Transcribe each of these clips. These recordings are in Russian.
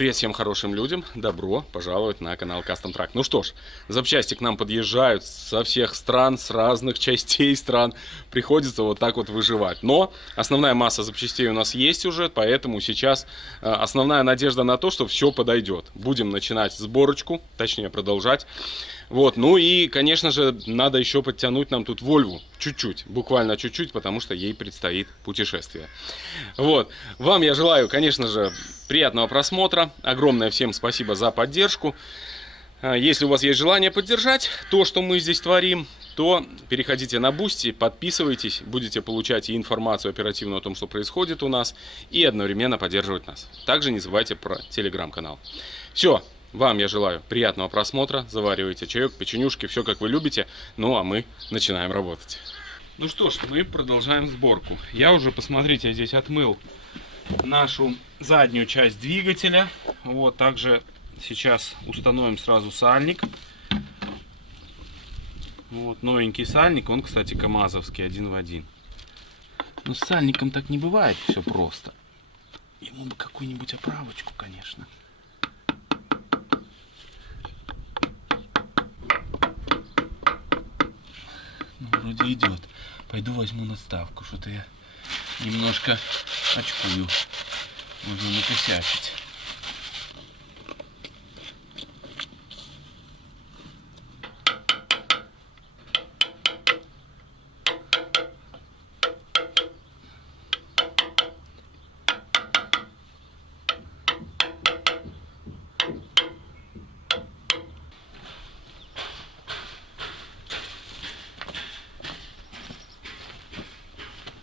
Привет всем хорошим людям, добро пожаловать на канал Custom Truck. Ну что ж, запчасти к нам подъезжают со всех стран, с разных частей стран. Приходится вот так вот выживать. Но основная масса запчастей у нас есть уже, поэтому сейчас основная надежда на то, что все подойдет. Будем начинать сборочку, точнее продолжать. Вот, ну и, конечно же, надо еще подтянуть нам тут Volvo. Чуть-чуть, буквально чуть-чуть, потому что ей предстоит путешествие. Вот, вам я желаю, конечно же, приятного просмотра. Огромное всем спасибо за поддержку. Если у вас есть желание поддержать то, что мы здесь творим, то переходите на Boosty, подписывайтесь, будете получать и информацию оперативную о том, что происходит у нас, и одновременно поддерживать нас. Также не забывайте про телеграм-канал. Все. Вам я желаю приятного просмотра, заваривайте чаек, печенюшки, все как вы любите, ну а мы начинаем работать. Ну что ж, мы продолжаем сборку. Я уже, посмотрите, здесь отмыл нашу заднюю часть двигателя. Вот, также сейчас установим сразу сальник. Вот, новенький сальник, он, кстати, камазовский, один в один. Но с сальником так не бывает все просто. Ему бы какую-нибудь оправочку, конечно. Вроде идет. Пойду возьму наставку. Что-то я немножко очкую. Можно накосячить.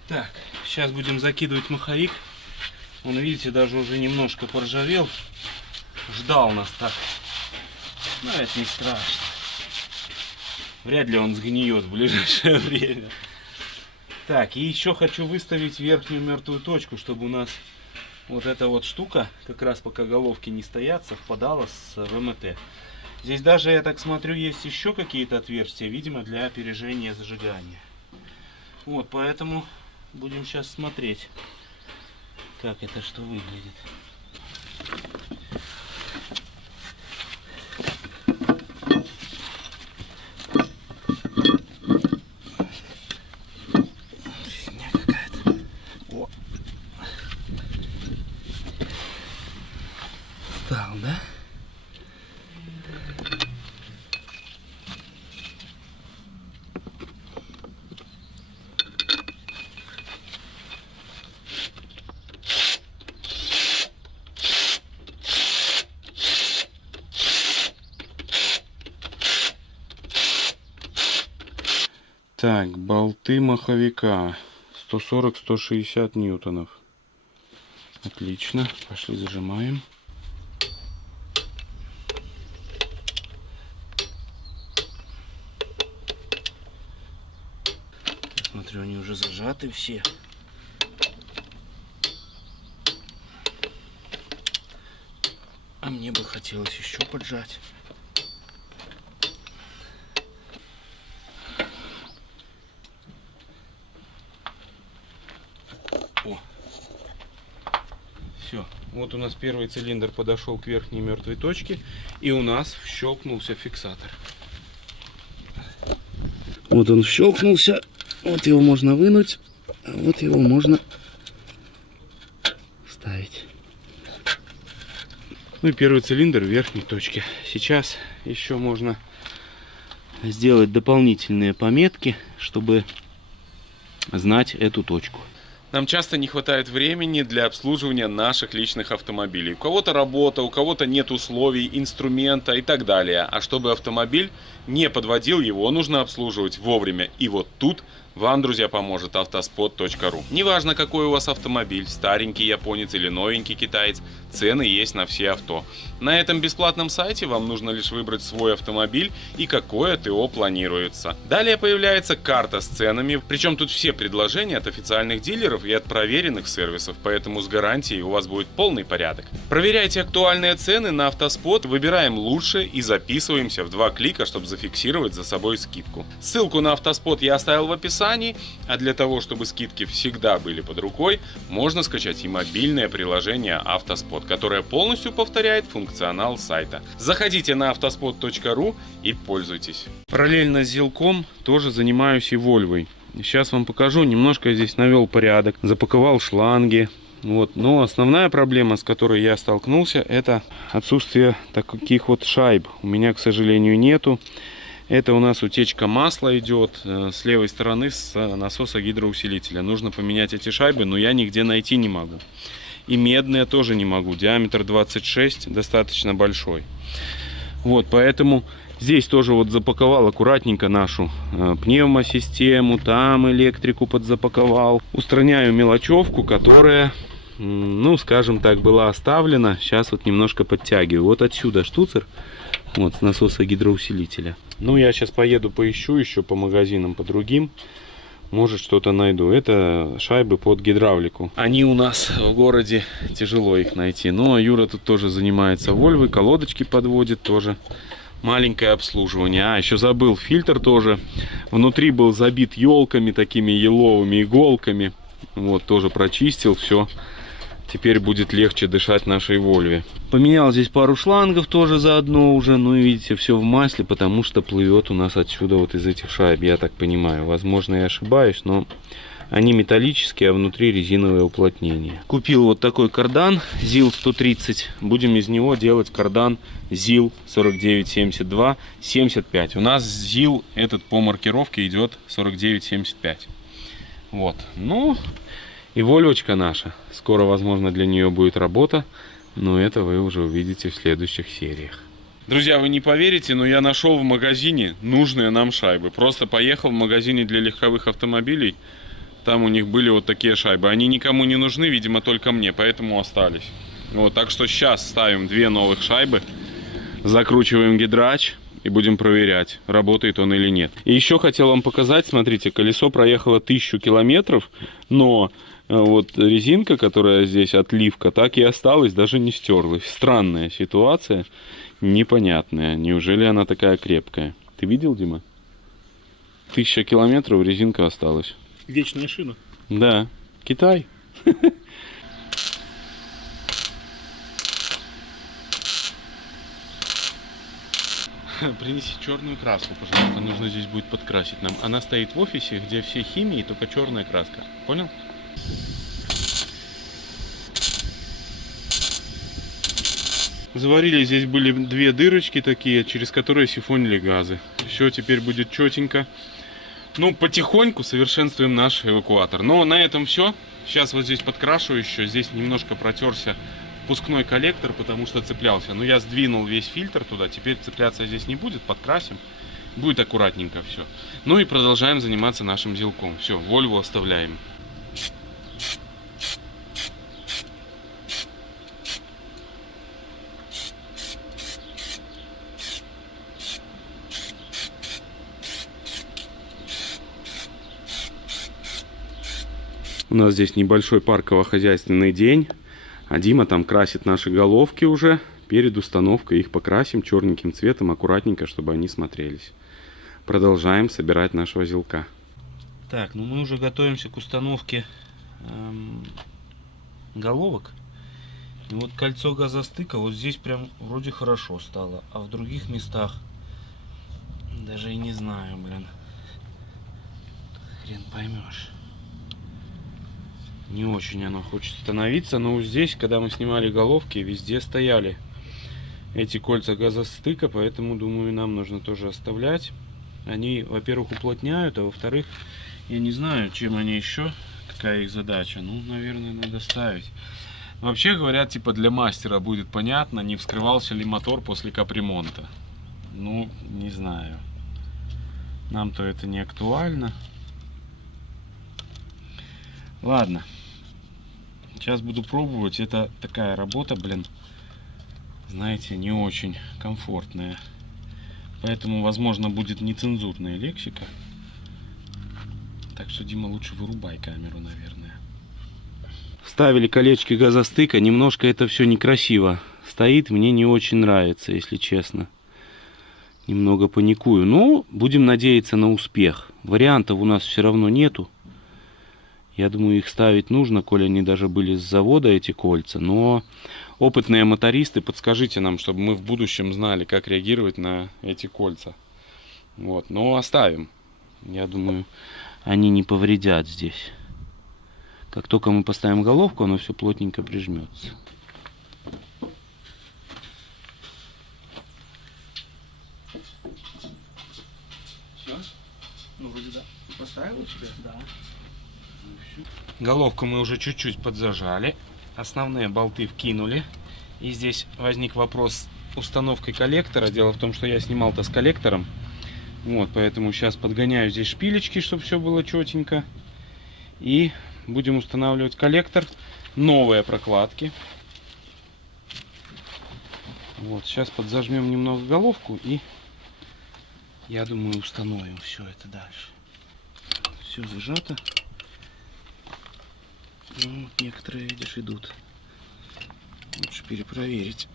Так, сейчас будем закидывать маховик. Он, видите, даже уже немножко поржавел. Ждал нас так. Но это не страшно. Вряд ли он сгниет в ближайшее время. Так, и еще хочу выставить верхнюю мертвую точку, чтобы у нас вот эта вот штука, как раз пока головки не стоят, совпадала с ВМТ. Здесь даже, я так смотрю, есть еще какие-то отверстия, видимо, для опережения зажигания. Вот, поэтому будем сейчас смотреть, как это что выглядит. Фигня какая-то. О! Стал, да? Так, болты маховика 140-160 ньютонов. Отлично, пошли зажимаем. Смотрю, они уже зажаты все. А мне бы хотелось еще поджать. Все, вот у нас первый цилиндр подошел к верхней мертвой точке, и у нас щелкнулся фиксатор. Вот он щелкнулся, вот его можно вынуть, а вот его можно ставить. Ну и первый цилиндр в верхней точке. Сейчас еще можно сделать дополнительные пометки, чтобы знать эту точку. Нам часто не хватает времени для обслуживания наших личных автомобилей. У кого-то работа, у кого-то нет условий, инструмента и так далее. А чтобы автомобиль не подводил, его нужно обслуживать вовремя. И вот тут вам, друзья, поможет автоспот.ру. Неважно, какой у вас автомобиль, старенький японец или новенький китаец, цены есть на все авто. На этом бесплатном сайте вам нужно лишь выбрать свой автомобиль и какое ТО планируется. Далее появляется карта с ценами, причем тут все предложения от официальных дилеров и от проверенных сервисов, поэтому с гарантией у вас будет полный порядок. Проверяйте актуальные цены на Автоспот, выбираем лучшее и записываемся в 2 клика, чтобы зафиксировать за собой скидку. Ссылку на Автоспот я оставил в описании. описании. А для того, чтобы скидки всегда были под рукой, можно скачать и мобильное приложение Автоспот, которое полностью повторяет функционал сайта. Заходите на autospot.ru и пользуйтесь. Параллельно с Зилком тоже занимаюсь и Вольвой. Сейчас вам покажу, немножко здесь навел порядок, запаковал шланги. Вот. Но основная проблема, с которой я столкнулся, это отсутствие таких вот шайб. У меня, к сожалению, нету. Это у нас утечка масла идет с левой стороны с насоса гидроусилителя. Нужно поменять эти шайбы, но я нигде найти не могу. И медные тоже не могу. Диаметр 26, достаточно большой. Вот, поэтому здесь тоже вот запаковал аккуратненько нашу пневмосистему, там электрику подзапаковал. Устраняю мелочевку, которая, ну, скажем так, была оставлена. Сейчас вот немножко подтягиваю. Вот отсюда штуцер, вот с насоса гидроусилителя. Ну, я сейчас поеду поищу еще по магазинам, по другим. Может, что-то найду. Это шайбы под гидравлику. Они у нас в городе, тяжело их найти. Но Юра тут тоже занимается Вольвой, колодочки подводит тоже. Маленькое обслуживание. А, еще забыл, фильтр тоже. Внутри был забит елками, такими еловыми иголками. Вот, тоже прочистил, все. Теперь будет легче дышать нашей Вольве. Поменял здесь пару шлангов тоже заодно уже. Ну и видите, все в масле, потому что плывет у нас отсюда вот из этих шайб, я так понимаю. Возможно, я ошибаюсь, но они металлические, а внутри резиновое уплотнение. Купил вот такой кардан ZIL 130. Будем из него делать кардан ZIL 4972 75. У нас ZIL этот по маркировке идет 4975. Вот. Ну и вольвочка наша. Скоро, возможно, для нее будет работа. Но это вы уже увидите в следующих сериях. Друзья, вы не поверите, но я нашел в магазине нужные нам шайбы. Просто поехал в магазине для легковых автомобилей. Там у них были вот такие шайбы. Они никому не нужны, видимо, только мне, поэтому остались. Вот, так что сейчас ставим 2 новых шайбы. Закручиваем гидрач и будем проверять, работает он или нет. И еще хотел вам показать, смотрите, колесо проехало 1000 километров, но вот резинка, которая здесь, отливка, так и осталась, даже не стерлась. Странная ситуация, непонятная. Неужели она такая крепкая? Ты видел, Дима? 1000 километров, резинка осталась. Вечная шина. Да, Китай. Принеси черную краску, пожалуйста. Нужно здесь будет подкрасить нам. Она стоит в офисе, где все химии, только черная краска. Понял? Заварили, здесь были 2 дырочки такие, через которые сифонили газы. Все, теперь будет четенько. Ну, потихоньку совершенствуем наш эвакуатор. Но на этом все. Сейчас вот здесь подкрашу еще. Здесь немножко протерся впускной коллектор, потому что цеплялся. Но я сдвинул весь фильтр туда. Теперь цепляться здесь не будет. Подкрасим. Будет аккуратненько все. Ну и продолжаем заниматься нашим зилком. Все, Вольву оставляем. У нас здесь небольшой парково-хозяйственный день. А Дима там красит наши головки уже. Перед установкой их покрасим черненьким цветом, аккуратненько, чтобы они смотрелись. Продолжаем собирать нашего зилка. Так, ну мы уже готовимся к установке головок. И вот кольцо газостыка вот здесь прям вроде хорошо стало. А в других местах даже и не знаю, блин. Хрен поймешь. Не очень оно хочет становиться, но здесь, когда мы снимали головки, везде стояли эти кольца газостыка, поэтому, думаю, нам нужно тоже оставлять. Они, во-первых, уплотняют, а во-вторых, я не знаю, чем они еще, какая их задача. Ну, наверное, надо ставить. Вообще, говорят, типа для мастера будет понятно, не вскрывался ли мотор после капремонта. Ну, не знаю. Нам-то это не актуально. Ладно. Сейчас буду пробовать. Это такая работа, блин, знаете, не очень комфортная. Поэтому, возможно, будет нецензурная лексика. Так что, Дима, лучше вырубай камеру, наверное. Вставили колечки газостыка. Немножко это все некрасиво стоит. Мне не очень нравится, если честно. Немного паникую. Но будем надеяться на успех. Вариантов у нас все равно нету. Я думаю, их ставить нужно, коли они даже были с завода, эти кольца. Но опытные мотористы, подскажите нам, чтобы мы в будущем знали, как реагировать на эти кольца. Вот, но оставим. Я думаю, они не повредят здесь. Как только мы поставим головку, оно все плотненько прижмется. Все? Ну, вроде да. Поставил тебя? Да. Головку мы уже чуть-чуть подзажали. Основные болты вкинули. И здесь возник вопрос с установкой коллектора. Дело в том, что я снимал-то с коллектором. Вот, поэтому сейчас подгоняю здесь шпилечки, чтобы все было четенько. И будем устанавливать коллектор. Новые прокладки. Вот, сейчас подзажмем немного головку и, я думаю, установим все это дальше. Все зажато. Ну, вот некоторые, видишь, идут. Лучше перепроверить.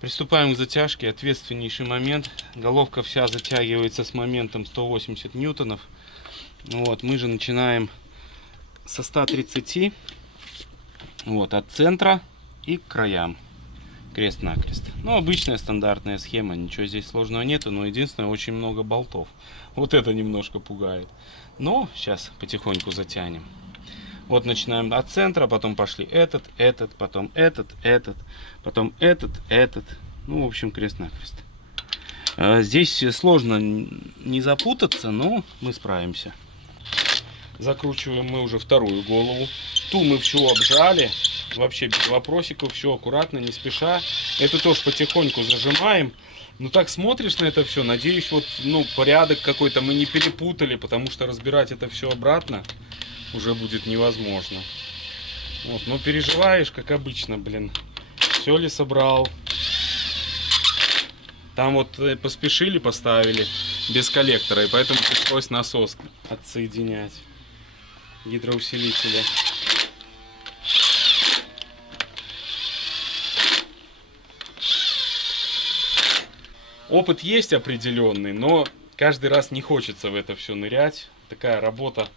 Приступаем к затяжке. Ответственнейший момент. Головка вся затягивается с моментом 180 ньютонов. Вот, мы же начинаем со 130. Вот, от центра и к краям. Крест-накрест. Ну, обычная стандартная схема. Ничего здесь сложного нету. Но единственное, очень много болтов. Вот это немножко пугает. Но сейчас потихоньку затянем. Вот начинаем от центра, потом пошли этот, потом этот, потом этот. Ну, в общем, крест-накрест. Здесь сложно не запутаться, но мы справимся. Закручиваем мы уже вторую голову. Ту мы все обжали. Вообще без вопросиков, все аккуратно, не спеша. Это тоже потихоньку зажимаем. Ну так смотришь на это все, надеюсь, вот, ну, порядок какой-то мы не перепутали, потому что разбирать это все обратно уже будет невозможно. Вот, но переживаешь, как обычно, блин. Все ли собрал? Там вот поспешили, поставили без коллектора, и поэтому пришлось насос отсоединять. Гидроусилителя. Опыт есть определенный, но каждый раз не хочется в это все нырять. Такая работа,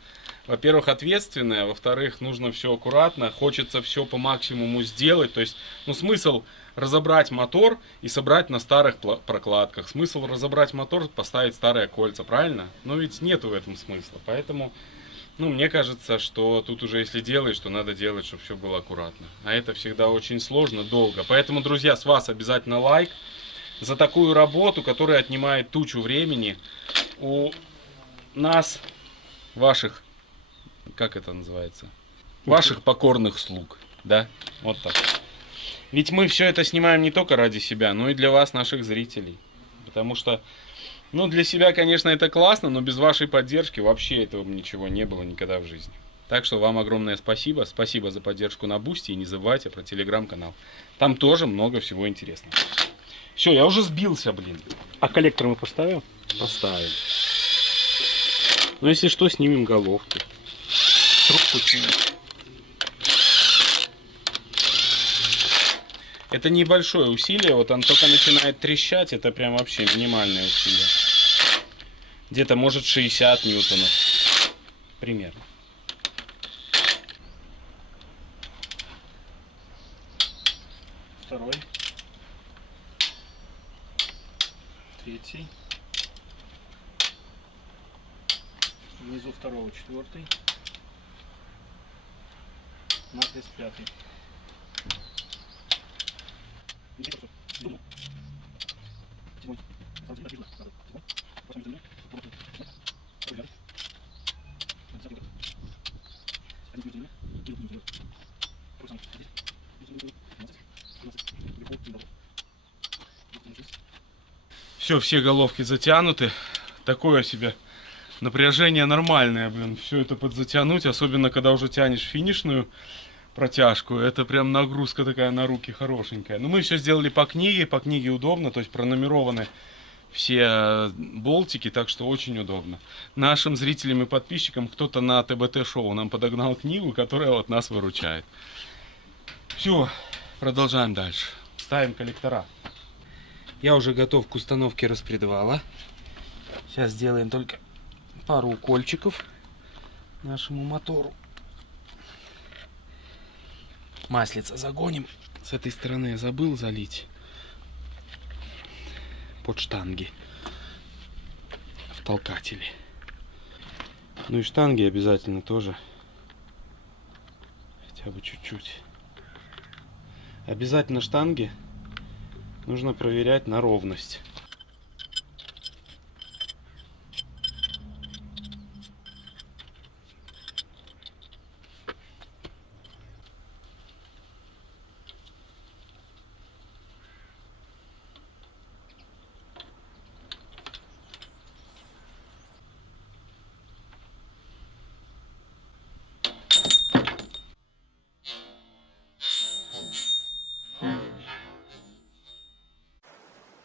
во-первых, ответственная, во-вторых, нужно все аккуратно, хочется все по максимуму сделать. То есть, ну, смысл разобрать мотор и собрать на старых прокладках. Смысл разобрать мотор, поставить старые кольца, правильно? Но ведь нету в этом смысла. Поэтому, ну, мне кажется, что тут уже если делаешь, то надо делать, чтобы все было аккуратно. А это всегда очень сложно, долго. Поэтому, друзья, с вас обязательно лайк за такую работу, которая отнимает тучу времени у нас, ваших, как это называется, ваших покорных слуг, да, вот так. Ведь мы все это снимаем не только ради себя, но и для вас, наших зрителей, потому что, ну, для себя, конечно, это классно, но без вашей поддержки вообще этого ничего не было никогда в жизни. Так что вам огромное спасибо, спасибо за поддержку на Бусти, и не забывайте про телеграм-канал, там тоже много всего интересного. Все, я уже сбился, блин. А коллектор мы поставим? Поставим. Ну, если что, снимем головку. Трубку снимем. Это небольшое усилие, вот он только начинает трещать, это прям вообще минимальное усилие. Где-то может 60 ньютонов. Примерно. Второй. Третий. Внизу второго, четвертый. Накрест пятый. Все головки затянуты. Такое себе напряжение нормальное, блин. Все это подзатянуть, особенно когда уже тянешь финишную протяжку. Это прям нагрузка такая на руки хорошенькая. Но мы все сделали по книге удобно, то есть пронумерованы все болтики, так что очень удобно. Нашим зрителям и подписчикам кто-то на ТБТ-шоу нам подогнал книгу, которая вот нас выручает. Все, продолжаем дальше. Ставим коллектора. Я уже готов к установке распредвала. Сейчас сделаем только пару укольчиков нашему мотору. Маслица загоним. С этой стороны я забыл залить под штанги в толкателе. Ну и штанги обязательно тоже. Хотя бы чуть-чуть. Обязательно штанги нужно проверять на ровность.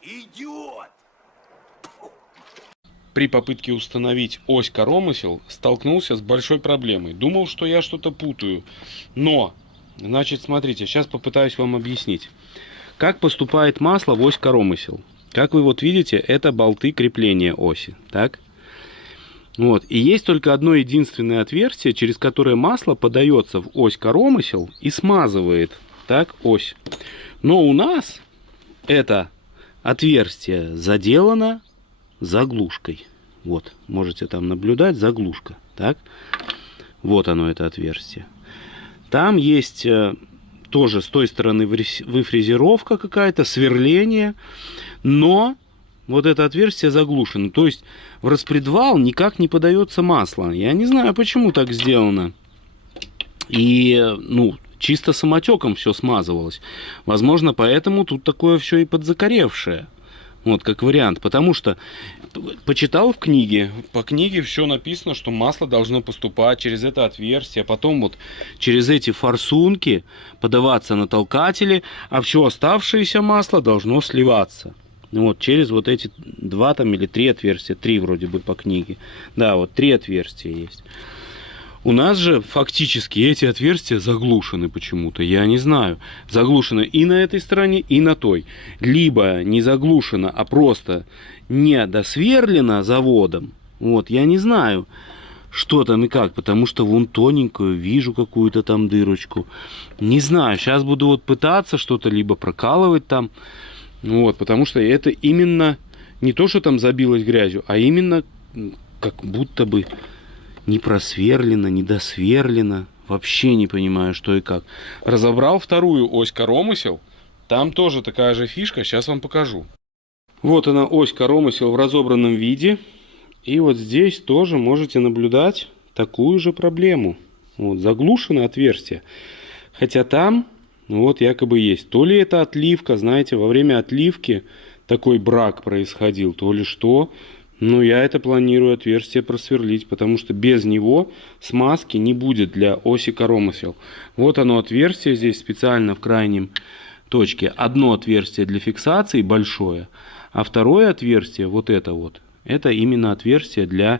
Идиот! При попытке установить ось коромысел столкнулся с большой проблемой. Думал, что я что-то путаю. Но, значит, смотрите, сейчас попытаюсь вам объяснить. Как поступает масло в ось коромысел. Как вы вот видите, это болты крепления оси. Так? Вот. И есть только одно единственное отверстие, через которое масло подается в ось коромысел и смазывает так ось. Но у нас это отверстие заделано заглушкой. Вот, можете там наблюдать, заглушка. Так? Вот оно, это отверстие. Там есть тоже с той стороны выфрезеровка какая-то, сверление. Но вот это отверстие заглушено. То есть в распредвал никак не подается масло. Я не знаю, почему так сделано. И, ну, чисто самотеком все смазывалось. Возможно, поэтому тут такое все и подзакоревшее. Вот, как вариант. Потому что почитал в книге. По книге все написано, что масло должно поступать через это отверстие, а потом вот через эти форсунки подаваться на толкатели, а все оставшееся масло должно сливаться. Вот, через вот эти 2 там или 3 отверстия. 3 вроде бы по книге. Да, вот 3 отверстия есть. У нас же фактически эти отверстия заглушены почему-то, я не знаю. Заглушены и на этой стороне, и на той. Либо не заглушено, а просто не досверлено заводом. Вот, я не знаю, что там и как, потому что вон тоненькую, вижу какую-то там дырочку. Не знаю, сейчас буду вот пытаться что-то либо прокалывать там. Вот, потому что это именно не то, что там забилось грязью, а именно как будто бы не просверлено, не досверлено. Вообще не понимаю, что и как. Разобрал вторую ось коромысел. Там тоже такая же фишка. Сейчас вам покажу. Вот она, ось коромысел в разобранном виде. И вот здесь тоже можете наблюдать такую же проблему. Вот, заглушено отверстие. Хотя там, вот якобы есть. То ли это отливка, знаете, во время отливки такой брак происходил, то ли что. Но я это планирую отверстие просверлить, потому что без него смазки не будет для оси коромысел. Вот оно отверстие здесь специально в крайнем точке. Одно отверстие для фиксации большое, а второе отверстие, вот это вот, это именно отверстие для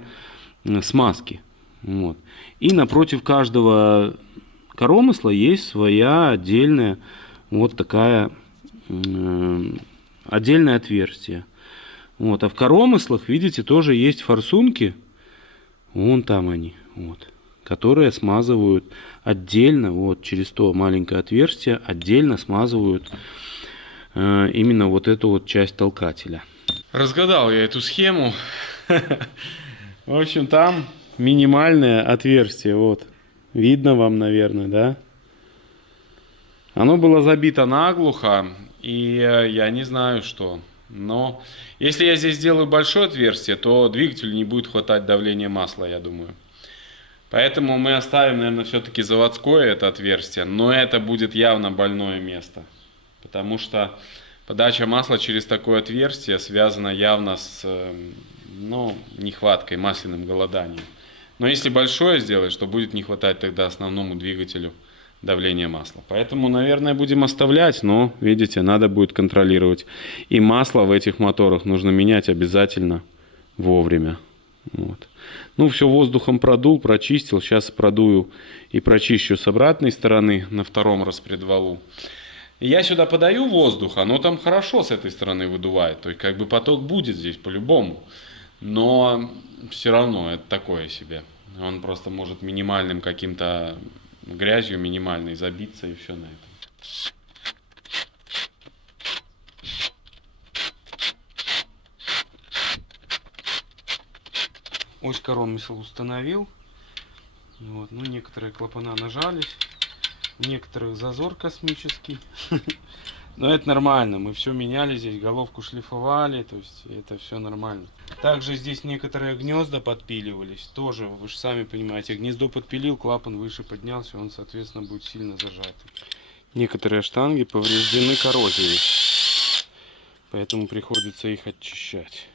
смазки. Вот. И напротив каждого коромысла есть своя отдельная вот такая отдельное отверстие. Вот, а в коромыслах, видите, тоже есть форсунки. Вон там они, вот, которые смазывают отдельно, вот через то маленькое отверстие, отдельно смазывают именно вот эту вот часть толкателя. Разгадал я эту схему. В общем, там минимальное отверстие, вот. Видно вам, наверное, да? Оно было забито наглухо, и я не знаю, что. Но если я здесь сделаю большое отверстие, то двигателю не будет хватать давления масла, я думаю. Поэтому мы оставим, наверное, все-таки заводское это отверстие. Но это будет явно больное место. Потому что подача масла через такое отверстие связана явно с нехваткой, масляным голоданием. Но если большое сделаешь, то будет не хватать тогда основному двигателю давление масла. Поэтому, наверное, будем оставлять, но, видите, надо будет контролировать. И масло в этих моторах нужно менять обязательно вовремя. Вот. Ну, все воздухом продул, прочистил. Сейчас продую и прочищу с обратной стороны на втором распредвалу. Я сюда подаю воздух, оно там хорошо с этой стороны выдувает. То есть, как бы поток будет здесь по-любому. Но все равно это такое себе. Он просто может минимальным каким-то грязью минимальной забиться и все на этом. Ось коромысл установил. Вот, ну, некоторые клапана нажались, у некоторых зазор космический. Но это нормально, мы все меняли здесь, головку шлифовали, то есть это все нормально. Также здесь некоторые гнезда подпиливались, тоже, вы же сами понимаете, гнездо подпилил, клапан выше поднялся, он, соответственно, будет сильно зажатый. Некоторые штанги повреждены коррозией, поэтому приходится их очищать.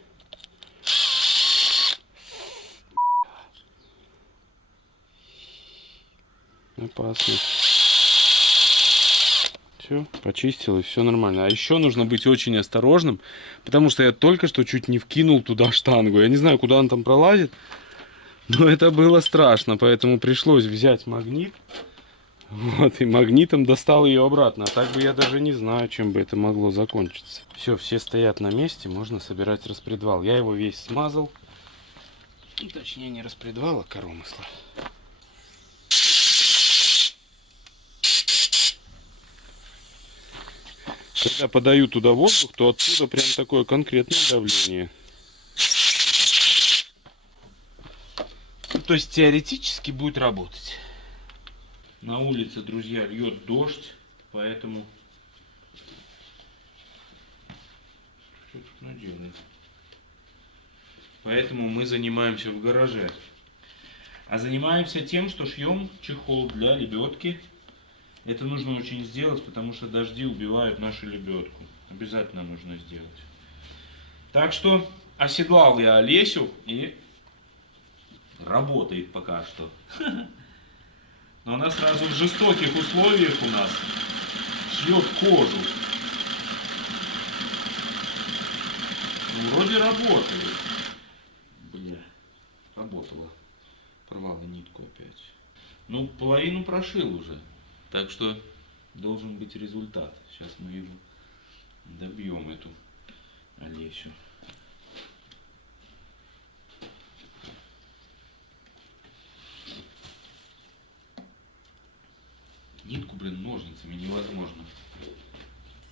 Опасно. Все, почистил и все нормально. А еще нужно быть очень осторожным, потому что я только что чуть не вкинул туда штангу. Я не знаю, куда он там пролазит, но это было страшно, поэтому пришлось взять магнит. Вот, и магнитом достал ее обратно. А так бы я даже не знаю, чем бы это могло закончиться. Все стоят на месте, можно собирать распредвал. Я его весь смазал. Точнее, не распредвал, а коромысла. Когда подаю туда воздух, то оттуда прям такое конкретное давление. То есть теоретически будет работать. На улице, друзья, льет дождь, поэтому... Что тут наделали? Поэтому мы занимаемся в гараже. А занимаемся тем, что шьем чехол для лебедки. Это нужно очень сделать, потому что дожди убивают нашу лебедку. Обязательно нужно сделать. Так что оседлал я Олесю и работает пока что. Но она сразу в жестоких условиях у нас шьет кожу. Ну, вроде работает. Бля, работала. Порвала нитку опять. Ну, половину прошил уже. Так что должен быть результат. Сейчас мы его добьем, эту Олесю. Нитку, блин, ножницами невозможно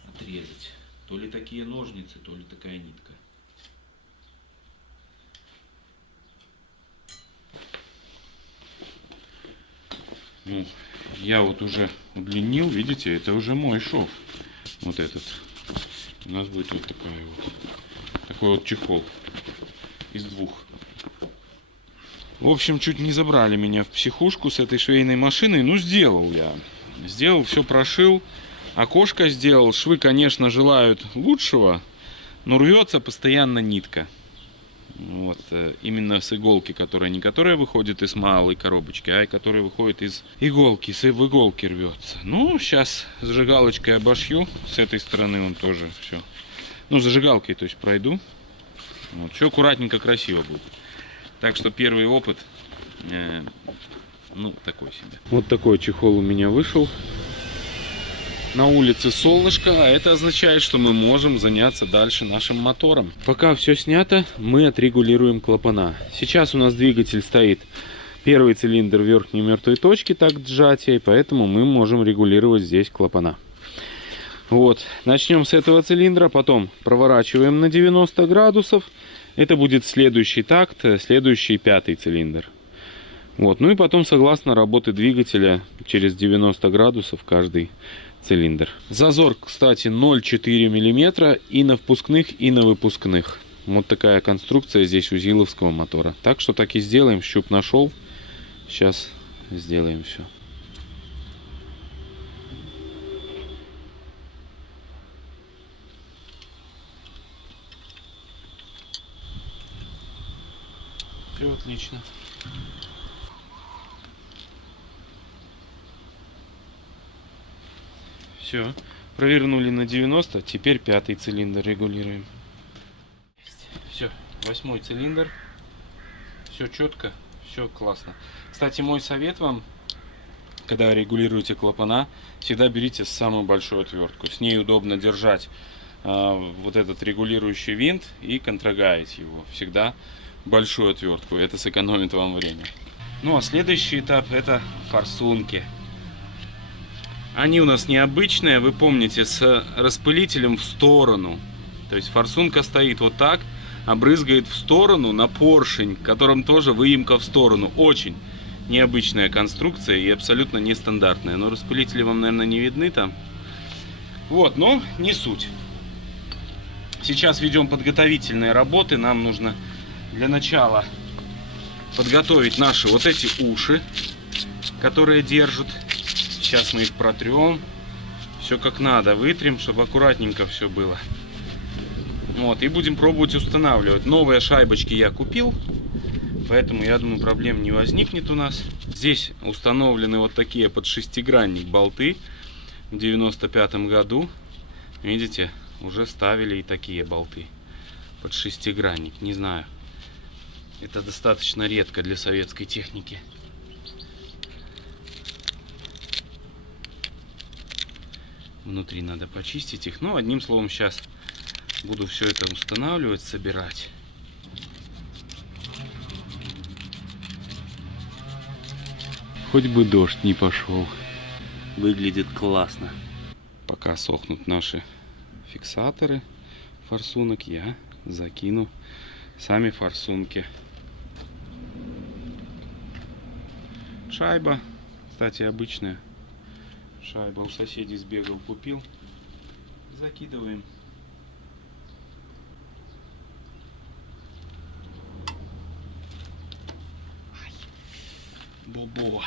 отрезать. То ли такие ножницы, то ли такая нитка. Ну, я вот уже удлинил, видите, это уже мой шов. Вот этот. У нас будет вот такой вот чехол из двух. В общем, чуть не забрали меня в психушку с этой швейной машиной. Ну, сделал я. Сделал, все прошил. Окошко сделал. Швы, конечно, желают лучшего, но рвется постоянно нитка. Вот, именно с иголки, не которая выходит из малой коробочки, а которая выходит из иголки, в иголке рвется. Ну, сейчас зажигалочкой обошью, с этой стороны он тоже все. Ну, зажигалкой, то есть пройду. Вот, все аккуратненько, красиво будет. Так что первый опыт, ну, такой себе. Вот такой чехол у меня вышел. На улице солнышко, а это означает, что мы можем заняться дальше нашим мотором. Пока все снято, мы отрегулируем клапана. Сейчас у нас двигатель стоит первый цилиндр в верхней мертвой точке, так сжатия, и поэтому мы можем регулировать здесь клапана. Вот, начнем с этого цилиндра, потом проворачиваем на 90 градусов. Это будет следующий такт, следующий пятый цилиндр. Вот, ну и потом, согласно работы двигателя, через 90 градусов каждый цилиндр. Зазор, кстати, 0,4 мм и на впускных, и на выпускных. Вот такая конструкция здесь у зиловского мотора. Так что так и сделаем. Щуп нашел. Сейчас сделаем все. Все отлично. Все, провернули на 90, теперь пятый цилиндр регулируем. Все, 8-й цилиндр. Все четко, все классно. Кстати, мой совет вам, когда регулируете клапана, всегда берите самую большую отвертку. С ней удобно держать вот этот регулирующий винт и контрагаить его. Всегда большую отвертку. Это сэкономит вам время. Ну а следующий этап — это форсунки. Они у нас необычные, вы помните, с распылителем в сторону. То есть форсунка стоит вот так, обрызгает в сторону на поршень, которым тоже выемка в сторону. Очень необычная конструкция и абсолютно нестандартная. Но распылители вам, наверное, не видны там. Вот, но не суть. Сейчас ведем подготовительные работы. Нам нужно для начала подготовить наши вот эти уши, которые держат. Сейчас мы их протрем. Все как надо. Вытрем, чтобы аккуратненько все было. Вот, и будем пробовать устанавливать. Новые шайбочки я купил, поэтому, я думаю, проблем не возникнет у нас. Здесь установлены вот такие под шестигранник болты. В 95-м году, видите, уже ставили и такие болты под шестигранник. Не знаю, это достаточно редко для советской техники. Внутри надо почистить их. Ну, одним словом, сейчас буду все это устанавливать, собирать. Хоть бы дождь не пошел. Выглядит классно. Пока сохнут наши фиксаторы форсунок, я закину сами форсунки. Шайба, кстати, обычная шайба. У соседей сбегал, купил. Закидываем. Бобо.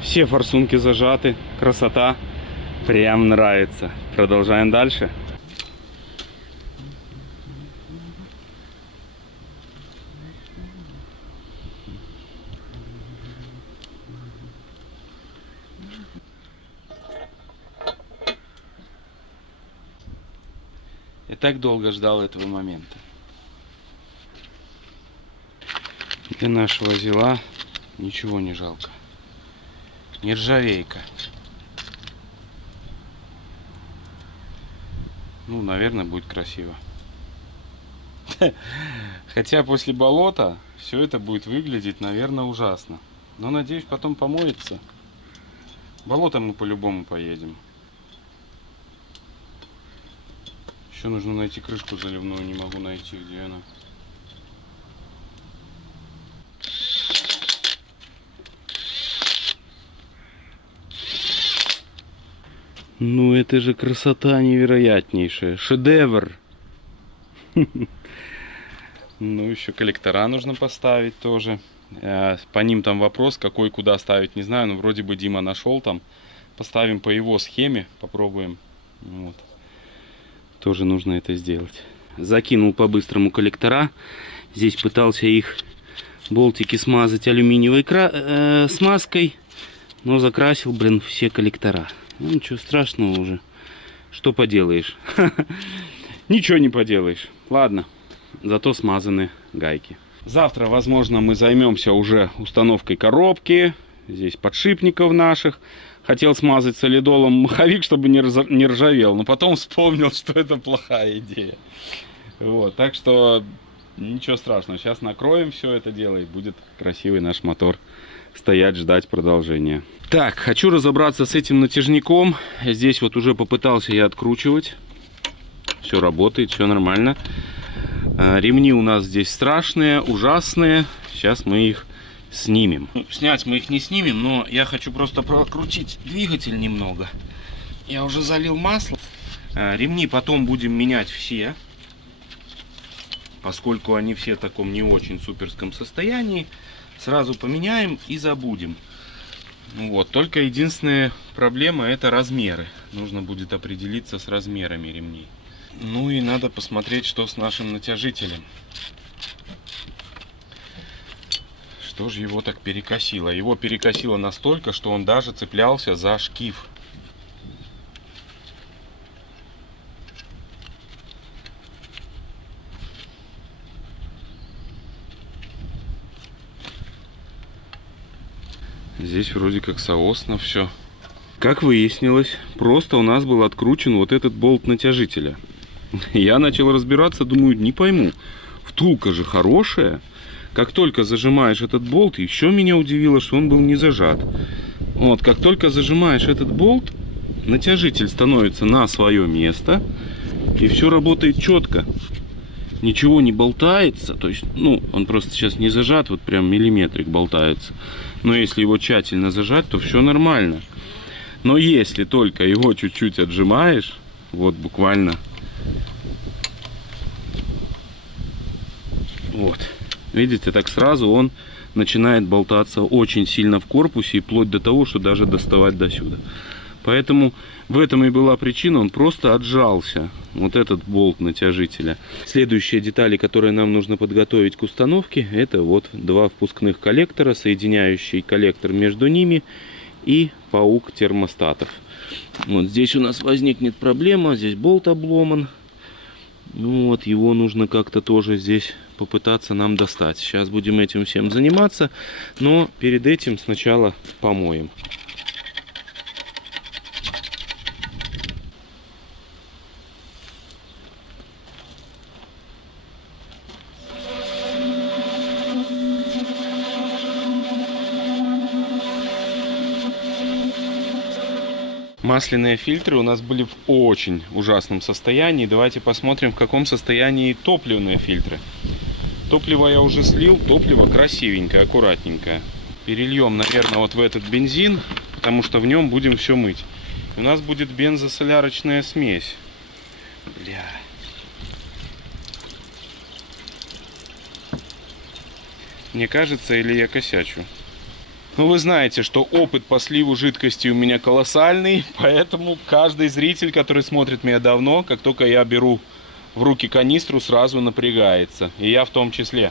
Все форсунки зажаты, красота, прям нравится. Продолжаем дальше. Я так долго ждал этого момента. Для нашего зила ничего не жалко. Нержавейка. Ну, наверное, будет красиво. Хотя после болота все это будет выглядеть, наверное, ужасно. Но, надеюсь, потом помоется. Болотом мы по-любому поедем. Еще нужно найти крышку заливную. Не могу найти, где она. Ну, это же красота невероятнейшая. Шедевр. Ну, еще коллектора нужно поставить тоже. По ним там вопрос, какой куда ставить, не знаю. Но вроде бы Дима нашел там. Поставим по его схеме, попробуем. Вот. Тоже нужно это сделать. Закинул по-быстрому коллектора. Здесь пытался их болтики смазать алюминиевой смазкой. Но закрасил, блин, все коллектора. Ну, ничего страшного уже. Что поделаешь? Ничего не поделаешь. Ладно. Зато смазаны гайки. Завтра, возможно, мы займемся уже установкой коробки. Здесь подшипников наших. Хотел смазать солидолом маховик, чтобы не ржавел. Но потом вспомнил, что это плохая идея. Вот. Так что ничего страшного. Сейчас накроем все это дело, и будет красивый наш мотор стоять, ждать продолжения. Так, хочу разобраться с этим натяжником. Здесь вот уже попытался я откручивать. Все работает, все нормально. Ремни у нас здесь страшные, ужасные. Сейчас мы их снимем. Ну, снять мы их не снимем, но я хочу просто прокрутить двигатель немного. Я уже залил масло. Ремни потом будем менять все, поскольку они все в таком не очень суперском состоянии. Сразу поменяем и забудем. Вот. Только единственная проблема — это размеры. Нужно будет определиться с размерами ремней. Ну и надо посмотреть, что с нашим натяжителем. Что же его так перекосило? Его перекосило настолько, что он даже цеплялся за шкив. Здесь вроде как соосно все. Как выяснилось, просто у нас был откручен вот этот болт натяжителя. Я начал разбираться, думаю, не пойму. Втулка же хорошая. Как только зажимаешь этот болт, еще меня удивило, что он был не зажат. Вот, как только зажимаешь этот болт, натяжитель становится на свое место, и все работает четко. Ничего не болтается, то есть, ну, он просто сейчас не зажат, вот прям миллиметрик болтается. Но если его тщательно зажать, то все нормально. Но если только его чуть-чуть отжимаешь, вот буквально, вот, видите, так сразу он начинает болтаться очень сильно в корпусе, и вплоть до того, что даже доставать до сюда. Поэтому в этом и была причина, он просто отжался, вот этот болт натяжителя. Следующие детали, которые нам нужно подготовить к установке, это вот два впускных коллектора, соединяющий коллектор между ними и паук термостатов. Вот здесь у нас возникнет проблема, здесь болт обломан. Вот, его нужно как-то тоже здесь попытаться нам достать. Сейчас будем этим всем заниматься, но перед этим сначала помоем. Масляные фильтры у нас были в очень ужасном состоянии. Давайте посмотрим, в каком состоянии топливные фильтры. Топливо я уже слил, топливо красивенькое, аккуратненькое. Перельем, наверное, вот в этот бензин, потому что в нем будем все мыть. У нас будет бензосолярочная смесь. Бля. Мне кажется, или я косячу? Ну, вы знаете, что опыт по сливу жидкости у меня колоссальный, поэтому каждый зритель, который смотрит меня давно, как только я беру в руки канистру, сразу напрягается. И я в том числе.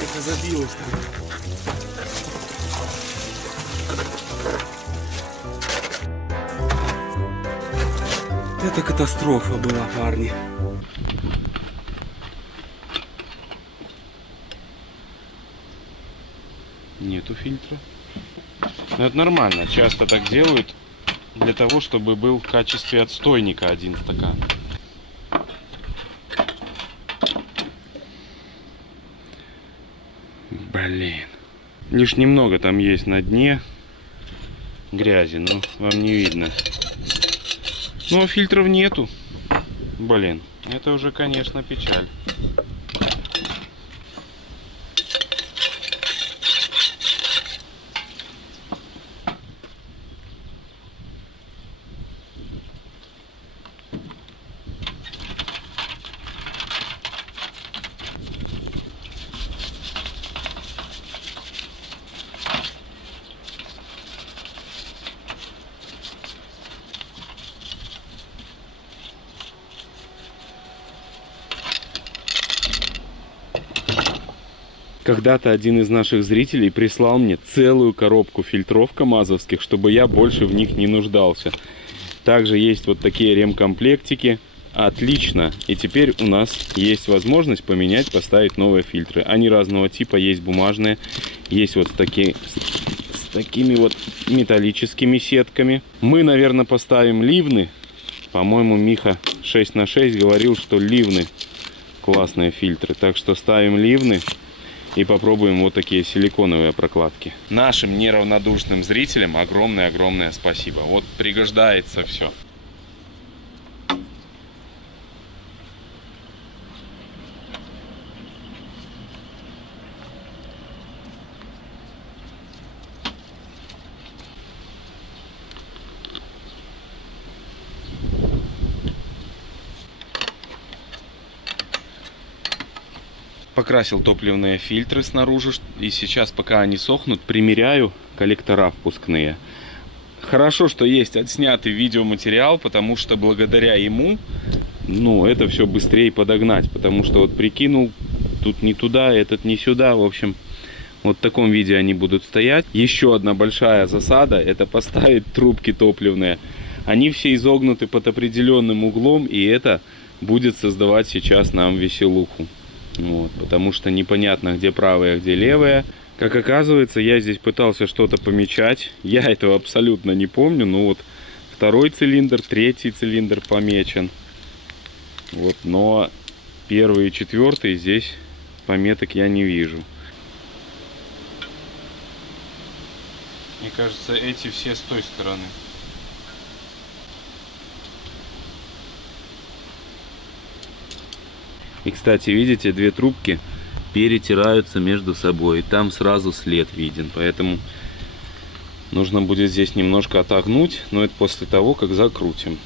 Это забилось. Это катастрофа была, парни. Нету фильтра. Но это нормально. Часто так делают для того, чтобы был в качестве отстойника один стакан. Блин. Лишь немного там есть на дне грязи, но вам не видно. Но фильтров нету. Блин, это уже, конечно, печаль. Когда-то один из наших зрителей прислал мне целую коробку фильтров камазовских, чтобы я больше в них не нуждался. Также есть вот такие ремкомплектики. Отлично. И теперь у нас есть возможность поменять, поставить новые фильтры. Они разного типа. Есть бумажные, есть вот с такими вот металлическими сетками. Мы, наверное, поставим ливны. По-моему, Миха 6х6 говорил, что ливны классные фильтры. Так что ставим ливны. и попробуем вот такие силиконовые прокладки. Нашим неравнодушным зрителям огромное-огромное спасибо. Вот пригождается все. Покрасил топливные фильтры снаружи, и сейчас, пока они сохнут, примеряю коллектора впускные. Хорошо, что есть отснятый видеоматериал, потому что благодаря ему, ну, это все быстрее подогнать, потому что вот прикинул, тут не туда, этот не сюда, в общем, вот в таком виде они будут стоять. Еще одна большая засада, это поставить трубки топливные. Они все изогнуты под определенным углом, и это будет создавать сейчас нам веселуху. Вот, потому что непонятно, где правая, где левая. Как оказывается, я здесь пытался что-то помечать. Я этого абсолютно не помню. Но вот второй цилиндр, третий цилиндр помечен. Вот, но первый и четвертый здесь пометок я не вижу. Мне кажется, эти все с той стороны. И, кстати, видите, две трубки перетираются между собой. И там сразу след виден. Поэтому нужно будет здесь немножко отогнуть. Но это после того, как закрутим.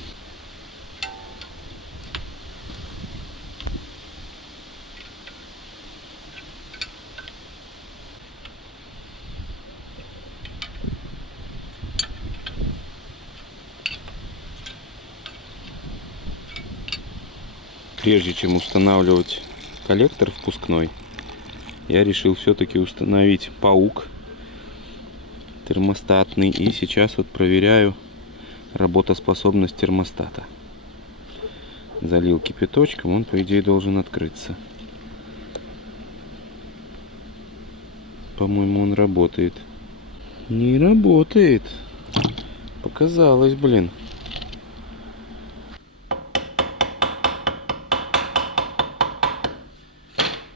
Прежде чем устанавливать коллектор впускной, я решил все-таки установить паук термостатный. И сейчас вот проверяю работоспособность термостата. Залил кипяточком, он по идее должен открыться. По-моему, он работает. Не работает. Показалось, блин.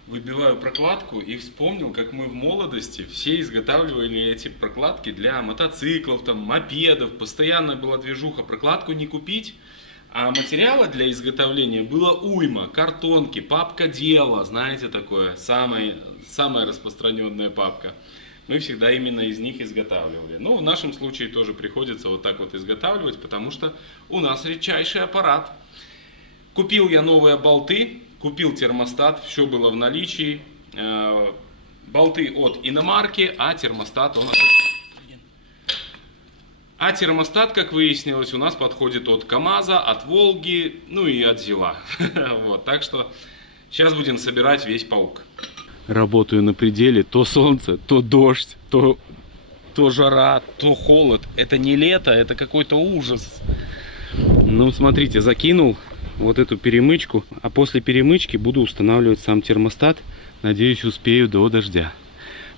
Выбиваю прокладку и вспомнил, как мы в молодости все изготавливали эти прокладки для мотоциклов, там, мопедов. Постоянно была движуха, прокладку не купить. А материала для изготовления было уйма. Картонки, папка дела, знаете такое, самая распространенная папка. Мы всегда именно из них изготавливали. Но в нашем случае тоже приходится вот так вот изготавливать, потому что у нас редчайший аппарат. Купил я новые болты. Купил термостат, все было в наличии. Болты от иномарки, а термостат термостат, как выяснилось, у нас подходит от КамАЗа, от Волги, ну и от ЗИЛа. Вот, так что сейчас будем собирать весь паук. Работаю на пределе. То солнце, то дождь, то жара, то холод. Это не лето, это какой-то ужас. Ну, смотрите, закинул вот эту перемычку, а после перемычки буду устанавливать сам термостат. Надеюсь, успею до дождя,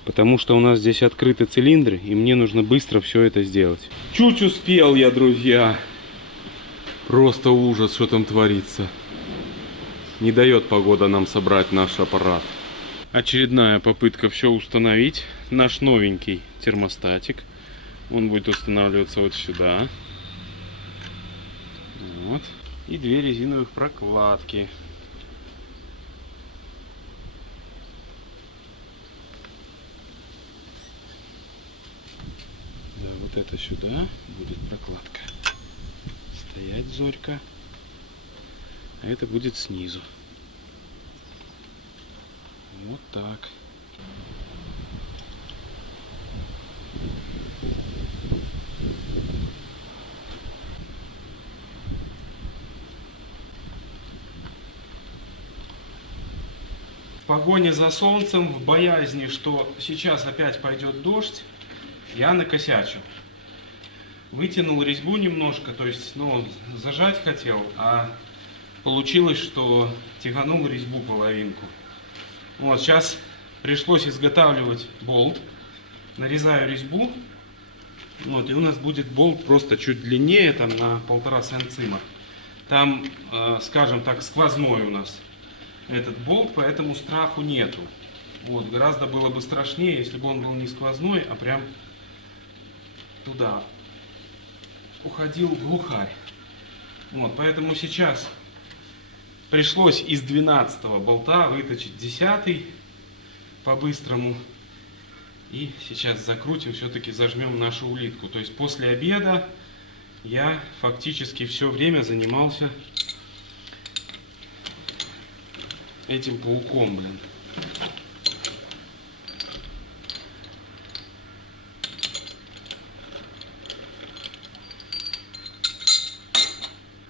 потому что у нас здесь открыты цилиндры, и мне нужно быстро все это сделать. Чуть успел я, друзья. Просто ужас, что там творится. Не дает погода нам собрать наш аппарат. Очередная попытка все установить. Наш новенький термостатик. Он будет устанавливаться вот сюда. Вот. И две резиновых прокладки. Да, вот это сюда будет прокладка. Стоять зорька. А это будет снизу. Вот так. В погоне за солнцем, в боязни, что сейчас опять пойдет дождь, я накосячил. Вытянул резьбу немножко, то есть, ну, зажать хотел, а получилось, что тяганул резьбу половинку. Вот, сейчас пришлось изготавливать болт. Нарезаю резьбу. Вот, и у нас будет болт просто чуть длиннее, там на 1,5 сантиметра. Там, скажем так, сквозной у нас этот болт, поэтому страху нету. Вот, гораздо было бы страшнее, если бы он был не сквозной, а прям туда уходил глухарь. Вот, поэтому сейчас пришлось из 12-го болта выточить 10-й по-быстрому. И сейчас закрутим, все-таки зажмем нашу улитку. То есть после обеда я фактически все время занимался этим пауком, блин.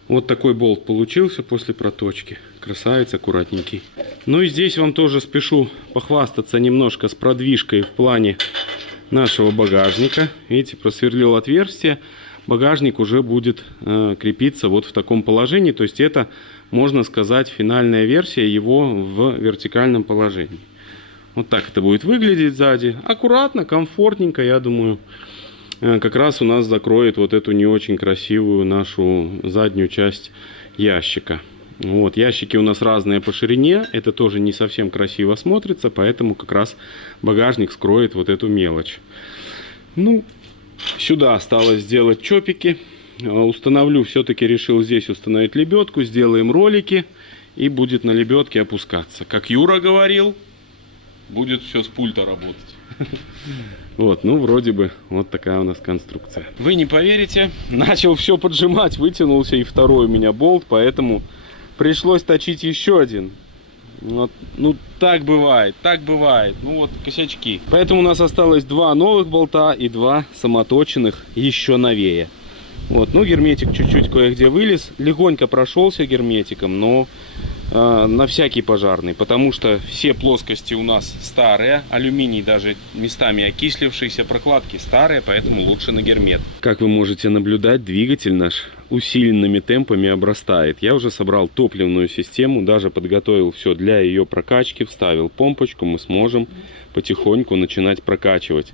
Вот такой болт получился после проточки. Красавец, аккуратненький. Ну и здесь вам тоже спешу похвастаться немножко с продвижкой в плане нашего багажника. Видите, просверлил отверстие. Багажник уже будет крепиться вот в таком положении. То есть это, можно сказать, финальная версия его в вертикальном положении. Вот так это будет выглядеть сзади. Аккуратно, комфортненько, я думаю. Как раз у нас закроет вот эту не очень красивую нашу заднюю часть ящика. Вот, ящики у нас разные по ширине, это тоже не совсем красиво смотрится, поэтому как раз багажник скроет вот эту мелочь. Ну, сюда осталось сделать чопики. Установлю, все-таки решил здесь установить лебедку, сделаем ролики и будет на лебедке опускаться. Как Юра говорил, будет все с пульта работать. Вот, ну вроде бы вот такая у нас конструкция. Вы не поверите, начал все поджимать, вытянулся и второй у меня болт, поэтому пришлось точить еще один. Вот, ну так бывает, ну вот косячки. Поэтому у нас осталось 2 новых болта и 2 самоточенных еще новее. Вот, ну герметик чуть-чуть кое-где вылез, легонько прошелся герметиком, но на всякий пожарный, потому что все плоскости у нас старые, алюминий даже местами окислившийся, прокладки старые, поэтому лучше на гермет. Как вы можете наблюдать, двигатель наш усиленными темпами обрастает. Я уже собрал топливную систему, даже подготовил все для ее прокачки, вставил помпочку, мы сможем потихоньку начинать прокачивать.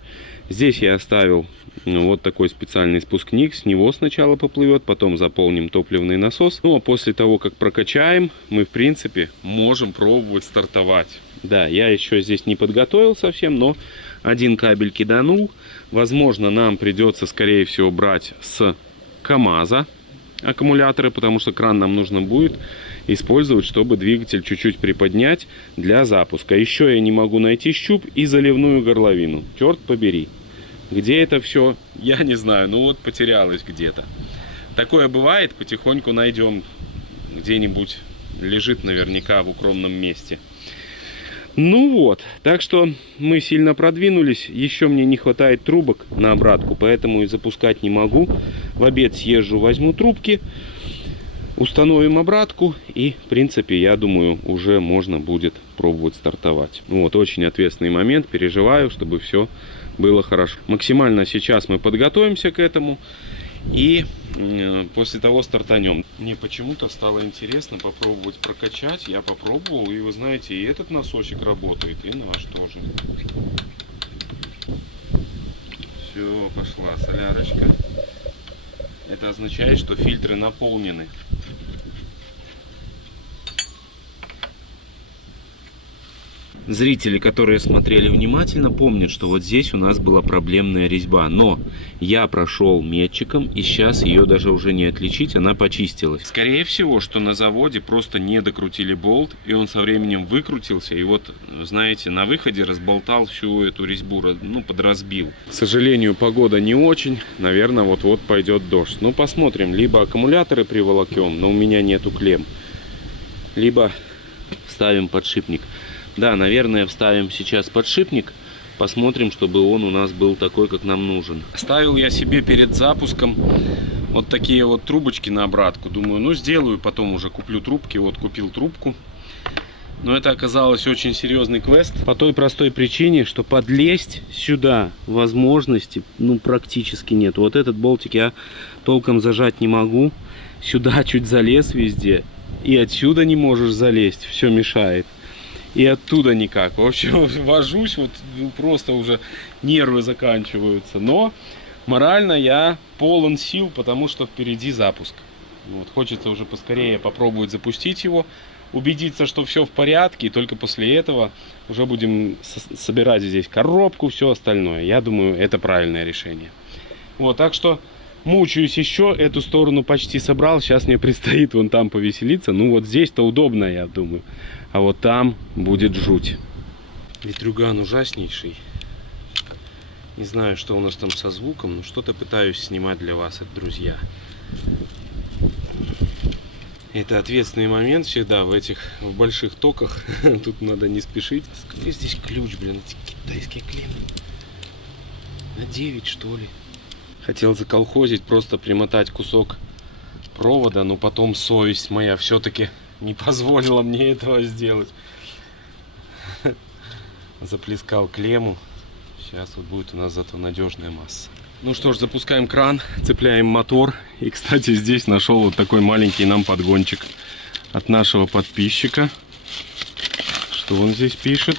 Здесь я оставил вот такой специальный спускник, с него сначала поплывет, потом заполним топливный насос. Ну а после того, как прокачаем, мы в принципе можем пробовать стартовать. Да, я еще здесь не подготовил совсем, но один кабель киданул. Возможно, нам придется, скорее всего, брать с КамАЗа аккумуляторы, потому что кран нам нужно будет использовать, чтобы двигатель чуть-чуть приподнять для запуска. Еще я не могу найти щуп и заливную горловину. Черт побери. Где это все, я не знаю. Ну вот потерялось где-то. Такое бывает, потихоньку найдем. Где-нибудь лежит наверняка в укромном месте. Ну вот, так что мы сильно продвинулись. Еще мне не хватает трубок на обратку, поэтому и запускать не могу. В обед съезжу, возьму трубки, установим обратку и, в принципе, я думаю, уже можно будет пробовать стартовать. Вот, очень ответственный момент, переживаю, чтобы все было хорошо. Максимально сейчас мы подготовимся к этому и после того стартанем. Мне почему-то стало интересно попробовать прокачать. Я попробовал, и вы знаете, и этот носочек работает, и наш тоже. Все, пошла солярочка. Это означает, что фильтры наполнены. Зрители, которые смотрели внимательно, помнят, что вот здесь у нас была проблемная резьба. Но я прошел метчиком, и сейчас ее даже уже не отличить, она почистилась. Скорее всего, что на заводе просто не докрутили болт, и он со временем выкрутился. И вот, знаете, на выходе разболтал всю эту резьбу, ну, подразбил. К сожалению, погода не очень. Наверное, вот-вот пойдет дождь. Ну, посмотрим. Либо аккумуляторы приволокем, но у меня нету клемм. Либо вставим подшипник. Да, наверное, вставим сейчас подшипник. Посмотрим, чтобы он у нас был такой, как нам нужен. Ставил я себе перед запуском вот такие вот трубочки на обратку. Думаю, ну сделаю, потом уже куплю трубки. Вот купил трубку. Но это оказалось очень серьезный квест. По той простой причине, что подлезть сюда возможности ну практически нет. Вот этот болтик я толком зажать не могу. Сюда чуть залез везде. И отсюда не можешь залезть. Все мешает. И оттуда никак. В общем, вожусь, вот просто уже нервы заканчиваются. Но морально я полон сил, потому что впереди запуск. Вот, хочется уже поскорее попробовать запустить его. убедиться, что все в порядке, и только после этого уже будем собирать здесь коробку, все остальное. Я думаю, это правильное решение. Вот, так что мучаюсь еще, эту сторону почти собрал, сейчас мне предстоит вон там повеселиться. Ну вот здесь-то удобно, я думаю, а вот там будет жуть. Ветрюган ужаснейший. Не знаю, что у нас там со звуком, но что-то пытаюсь снимать для вас, это друзья. Это ответственный момент всегда в больших токах. Тут надо не спешить. Сколько здесь ключ, блин, эти китайские клеммы? На 9, что ли? Хотел заколхозить, просто примотать кусок провода, но потом совесть моя все-таки не позволила мне этого сделать. Заплескал клемму. Сейчас вот будет у нас зато надежная масса. Ну что ж, запускаем кран, цепляем мотор. И, кстати, здесь нашел вот такой маленький нам подгончик от нашего подписчика. Что он здесь пишет?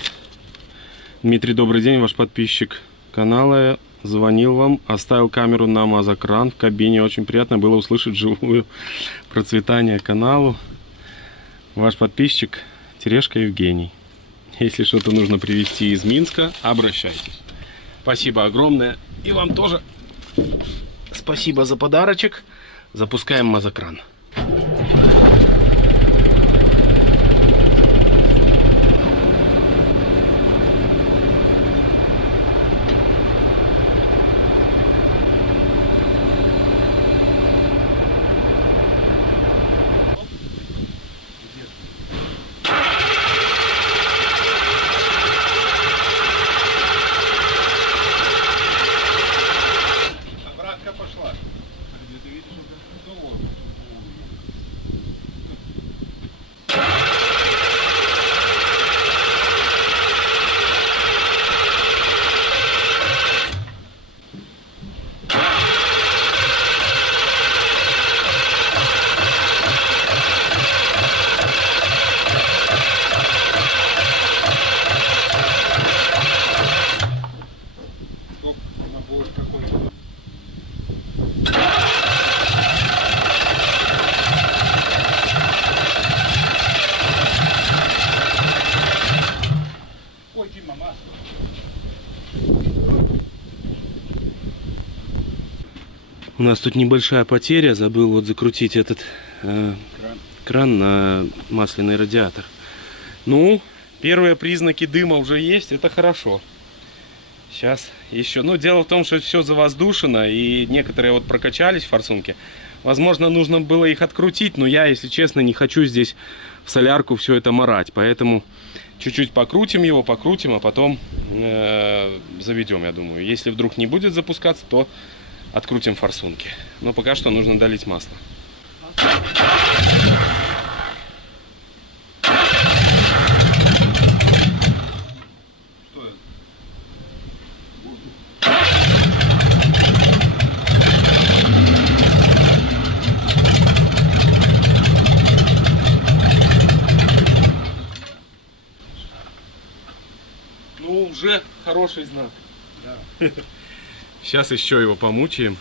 Дмитрий, добрый день, ваш подписчик канала. Звонил вам, оставил камеру на мазокран в кабине. Очень приятно было услышать живую процветание каналу. Ваш подписчик Терешка Евгений. Если что-то нужно привезти из Минска, обращайтесь. Спасибо огромное. И вам тоже спасибо за подарочек. Запускаем мазокран. У нас тут небольшая потеря, забыл вот закрутить этот кран на масляный радиатор. Ну, первые признаки дыма уже есть, это хорошо. Сейчас еще. Ну, дело в том, что все завоздушено, и некоторые вот прокачались форсунки. Возможно, нужно было их открутить, но я, если честно, не хочу здесь в солярку все это марать. Поэтому чуть-чуть покрутим его, а потом заведем, я думаю. Если вдруг не будет запускаться, то открутим форсунки. Но пока что нужно долить масло. Ну, уже хороший знак. Да. Сейчас еще его помучаем.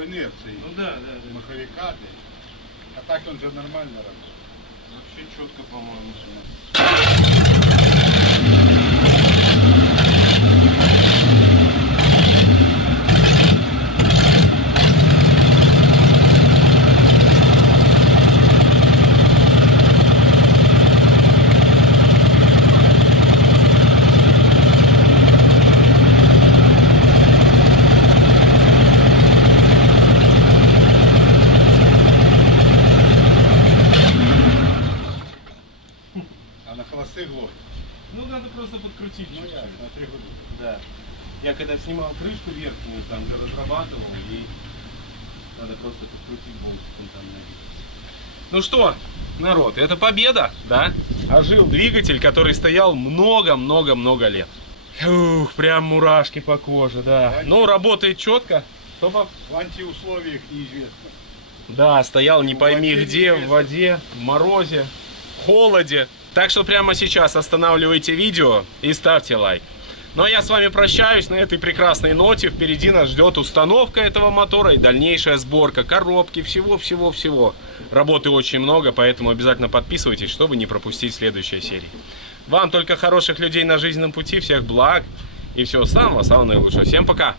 Инерции. Ну да. Маховика. А так он же нормально работает. Вообще четко, по-моему, Ну, надо просто подкрутить чуть-чуть. На 3 года. Да. Я когда снимал крышку верхнюю, там же разрабатывал, и надо просто подкрутить болтиком там набить. Ну что, народ, это победа, да? Ожил двигатель, который стоял много-много-много лет. Ух, прям мурашки по коже, да. Ну, работает четко. Что, пап? В антиусловиях неизвестно. Да, стоял не В пойми воде где, в неизвестно. воде, в морозе, в холоде. Так что прямо сейчас останавливайте видео и ставьте лайк. Ну а я с вами прощаюсь на этой прекрасной ноте. Впереди нас ждет установка этого мотора и дальнейшая сборка коробки, всего-всего-всего. Работы очень много, поэтому обязательно подписывайтесь, чтобы не пропустить следующие серии. Вам только хороших людей на жизненном пути, всех благ и всего самого-самого наилучшего. Всем пока!